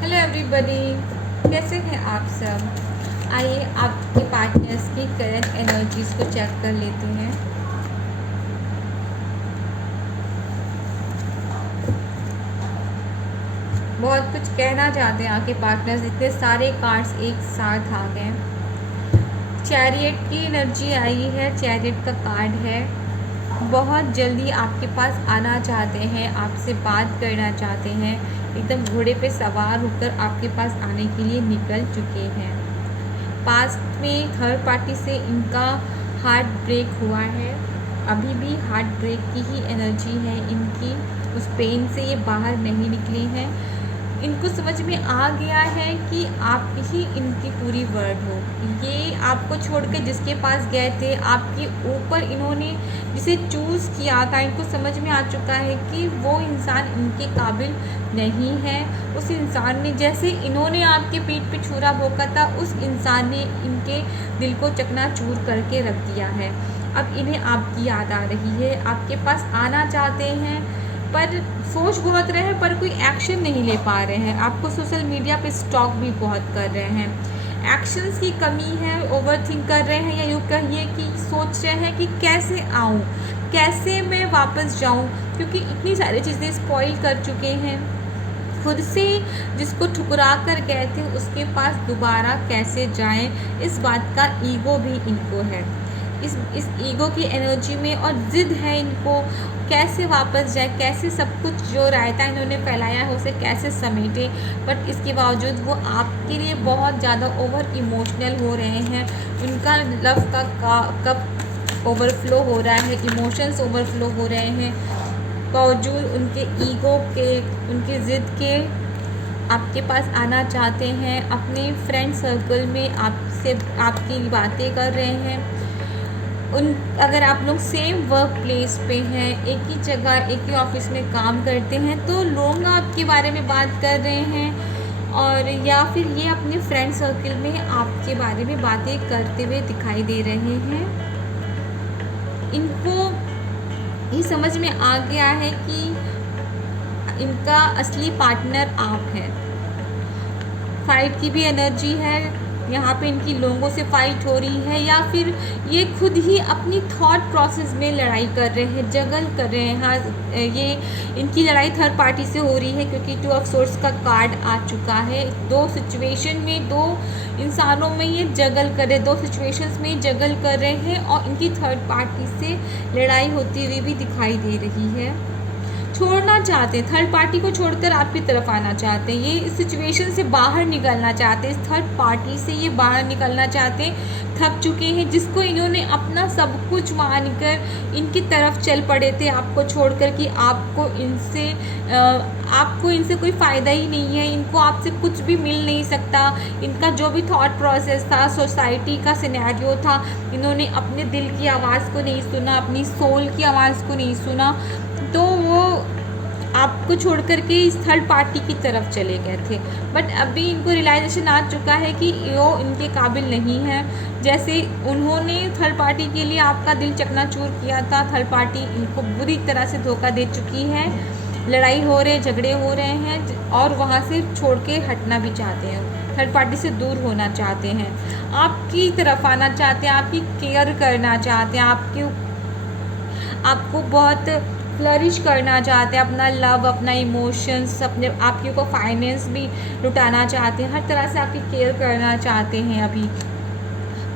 Hello everybody, कैसे हैं आप सब। आइए आपके पार्टनर्स की करंट एनर्जीज को चेक कर लेते हैं। बहुत कुछ कहना चाहते हैं आपके पार्टनर्स, इतने सारे कार्ड्स एक साथ आ गए। चैरियट की एनर्जी आई है, चैरियट का कार्ड है। बहुत जल्दी आपके पास आना चाहते हैं, आपसे बात करना चाहते हैं, एकदम घोड़े पे सवार होकर आपके पास आने के लिए निकल चुके हैं। पास्ट में थर्ड पार्टी से इनका हार्ट ब्रेक हुआ है, अभी भी हार्ट ब्रेक की ही एनर्जी है इनकी। उस पेन से ये बाहर नहीं निकले हैं। इनको समझ में आ गया है कि आप ही इनकी पूरी वर्ल्ड हो। ये आपको छोड़ के जिसके पास गए थे, आपके ऊपर इन्होंने जिसे चूज़ किया था, इनको समझ में आ चुका है कि वो इंसान इनके काबिल नहीं है। उस इंसान ने, जैसे इन्होंने आपके पीठ पे छुरा भोंका था, उस इंसान ने इनके दिल को चकनाचूर करके रख दिया है। अब इन्हें आपकी याद आ रही है, आपके पास आना चाहते हैं, पर सोच बहुत रहे हैं, पर कोई एक्शन नहीं ले पा रहे हैं। आपको सोशल मीडिया पे स्टॉक भी बहुत कर रहे हैं। एक्शंस की कमी है, ओवरथिंक कर रहे हैं, या यूँ कहिए कि सोच रहे हैं कि कैसे आऊँ, कैसे मैं वापस जाऊँ, क्योंकि इतनी सारी चीज़ें स्पॉइल कर चुके हैं। खुद से जिसको ठुकरा कर गए थे उसके पास दोबारा कैसे जाएं, इस बात का ईगो भी इनको है। इस ईगो की एनर्जी में और ज़िद है इनको, कैसे वापस जाए, कैसे सब कुछ जो रायता इन्होंने फैलाया है उसे कैसे समेटे। बट इसके बावजूद वो आपके लिए बहुत ज़्यादा ओवर इमोशनल हो रहे हैं। उनका लव का कप ओवरफ्लो हो रहा है, इमोशंस ओवरफ्लो हो रहे हैं, बावजूद उनके ईगो के, उनकी ज़िद के आपके पास आना चाहते हैं। अपने फ्रेंड सर्कल में आपसे आपकी बातें कर रहे हैं। अगर आप लोग सेम वर्क प्लेस पे हैं, एक ही जगह एक ही ऑफिस में काम करते हैं, तो लोग आपके बारे में बात कर रहे हैं, और या फिर ये अपने फ्रेंड सर्कल में आपके बारे में बातें करते हुए दिखाई दे रहे हैं। इनको ये समझ में आ गया है कि इनका असली पार्टनर आप हैं। फाइट की भी एनर्जी है यहाँ पे, इनकी लोगों से फाइट हो रही है, या फिर ये खुद ही अपनी थॉट प्रोसेस में लड़ाई कर रहे हैं, जगल कर रहे हैं। हाँ, ये इनकी लड़ाई थर्ड पार्टी से हो रही है, क्योंकि टू ऑफ सोर्ड्स का कार्ड आ चुका है। दो सिचुएशन में, दो इंसानों में ये जगल कर रहे, दो सिचुएशंस में जगल कर रहे हैं, और इनकी थर्ड पार्टी से लड़ाई होती हुई भी दिखाई दे रही है। छोड़ना चाहते हैं, थर्ड पार्टी को छोड़कर आपकी तरफ आना चाहते हैं। ये इस सिचुएशन से बाहर निकलना चाहते हैं, इस थर्ड पार्टी से ये बाहर निकलना चाहते हैं। थक चुके हैं, जिसको इन्होंने अपना सब कुछ मानकर इनकी तरफ चल पड़े थे आपको छोड़कर, कि आपको इनसे कोई फ़ायदा ही नहीं है, इनको आपसे कुछ भी मिल नहीं सकता। इनका जो भी थॉट प्रोसेस था, सोसाइटी का सिनेरियो था, इन्होंने अपने दिल की आवाज़ को नहीं सुना, अपनी सोल की आवाज़ को नहीं सुना, तो वो आपको छोड़ कर के इस थर्ड पार्टी की तरफ चले गए थे। बट अभी इनको रियलाइजेशन आ चुका है कि वो इनके काबिल नहीं है। जैसे उन्होंने थर्ड पार्टी के लिए आपका दिल चकनाचूर किया था, थर्ड पार्टी इनको बुरी तरह से धोखा दे चुकी है। लड़ाई हो रहे, झगड़े हो रहे हैं, और वहाँ से छोड़ के हटना भी चाहते हैं, थर्ड पार्टी से दूर होना चाहते हैं, आपकी तरफ आना चाहते हैं, आपकी केयर करना चाहते हैं, आपको बहुत फ्लरिश करना चाहते हैं, अपना लव, अपना इमोशंस, अपने आपके को फाइनेंस भी लुटाना चाहते हैं, हर तरह से आपकी केयर करना चाहते हैं। अभी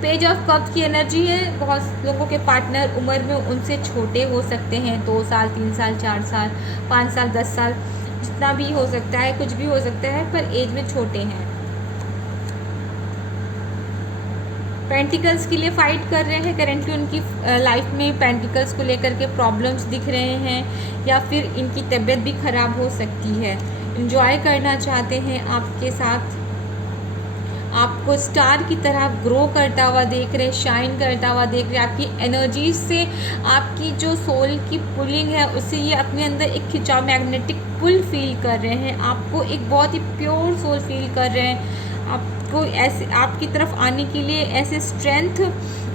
पेज ऑफ कप्स की एनर्जी है। बहुत लोगों के पार्टनर उम्र में उनसे छोटे हो सकते हैं, 2 साल, 3 साल, 4 साल, 5 साल, 10 साल, जितना भी हो सकता है, कुछ भी हो सकता है, पर एज में छोटे हैं। पेंटिकल्स के लिए फ़ाइट कर रहे हैं। करेंटली उनकी लाइफ में पेंटिकल्स को लेकर के प्रॉब्लम्स दिख रहे हैं, या फिर इनकी तबीयत भी ख़राब हो सकती है। एंजॉय करना चाहते हैं आपके साथ, आपको स्टार की तरह ग्रो करता हुआ देख रहे, शाइन करता हुआ देख रहे। आपकी एनर्जी से, आपकी जो सोल की पुलिंग है उससे ये अपने अंदर एक खिंचाव, मैग्नेटिक पुल फील कर रहे हैं। आपको एक बहुत ही प्योर सोल फील कर रहे हैं, आपको ऐसे आपकी तरफ आने के लिए ऐसे स्ट्रेंथ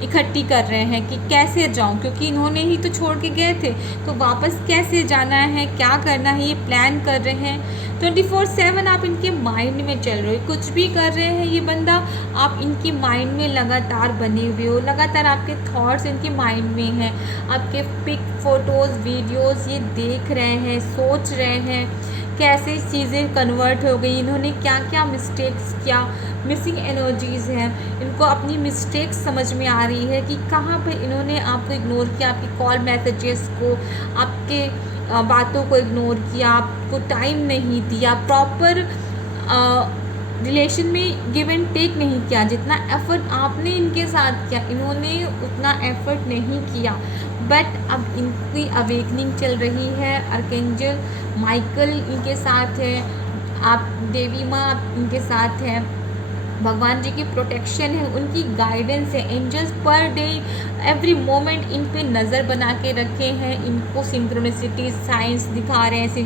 इकट्ठी कर रहे हैं कि कैसे जाऊं, क्योंकि इन्होंने ही तो छोड़ के गए थे, तो वापस कैसे जाना है, क्या करना है, ये प्लान कर रहे हैं। 24/7 आप इनके माइंड में चल रहे हो, कुछ भी कर रहे हैं ये बंदा, आप इनकी माइंड में लगातार बने हुए हो, लगातार आपके थॉट्स इनके माइंड में हैं, आपके पिक फ़ोटोज़ वीडियोज़ ये देख रहे हैं, सोच रहे हैं कैसे चीज़ें कन्वर्ट हो गई, इन्होंने क्या क्या मिस्टेक्स किया, मिसिंग एनर्जीज़ हैं, इनको अपनी मिस्टेक्स समझ में आ रही है कि कहाँ पे इन्होंने आपको इग्नोर किया, आपकी कॉल मैसेजेस को, आपके बातों को इग्नोर किया, आपको टाइम नहीं दिया, प्रॉपर रिलेशन में गिव एंड टेक नहीं किया, जितना एफ़र्ट आपने इनके साथ किया इन्होंने उतना एफ़र्ट नहीं किया। बट अब इनकी अवेकनिंग चल रही है, आर्कएंजल माइकल इनके साथ है, आप देवी माँ इनके साथ है, भगवान जी की प्रोटेक्शन है, उनकी गाइडेंस है, angels per day every moment in पे नज़र बना के रखे हैं, इनको सिंक्रोनिसिटी साइंस दिखा रहे हैं,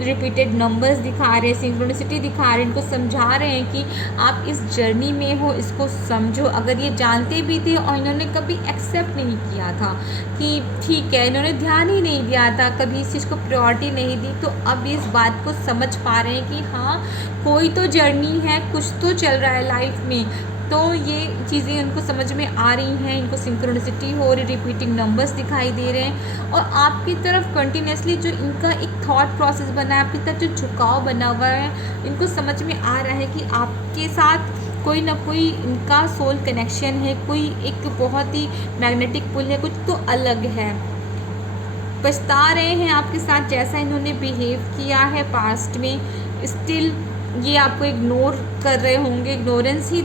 रिपीटेड नंबर्स दिखा रहे हैं, सिंक्रोनिसिटी दिखा रहे हैं, इनको समझा रहे हैं कि आप इस जर्नी में हो, इसको समझो। अगर ये जानते भी थे और इन्होंने कभी एक्सेप्ट नहीं किया था कि ठीक है, इन्होंने ध्यान ही नहीं दिया था, कभी इस चीज़ को प्रायोरिटी नहीं दी, तो अब इस बात को समझ पा रहे हैं कि हाँ कोई तो जर्नी है, कुछ तो चल रहा है लाइफ में, तो ये चीज़ें उनको समझ में आ रही हैं, इनको सिंक्रोनिसिटी हो रही, रिपीटिंग नंबर्स दिखाई दे रहे हैं, और आपकी तरफ कंटिन्यूसली जो इनका एक थॉट प्रोसेस बना है, आपकी तरफ जो झुकाव बना हुआ है, इनको समझ में आ रहा है कि आपके साथ कोई ना कोई इनका सोल कनेक्शन है, कोई एक बहुत ही मैग्नेटिक पुल है, कुछ तो अलग है। पछता रहे हैं आपके साथ जैसा इन्होंने बिहेव किया है पास्ट में, स्टिल ये आपको इग्नोर कर रहे होंगे, इग्नोरेंस ही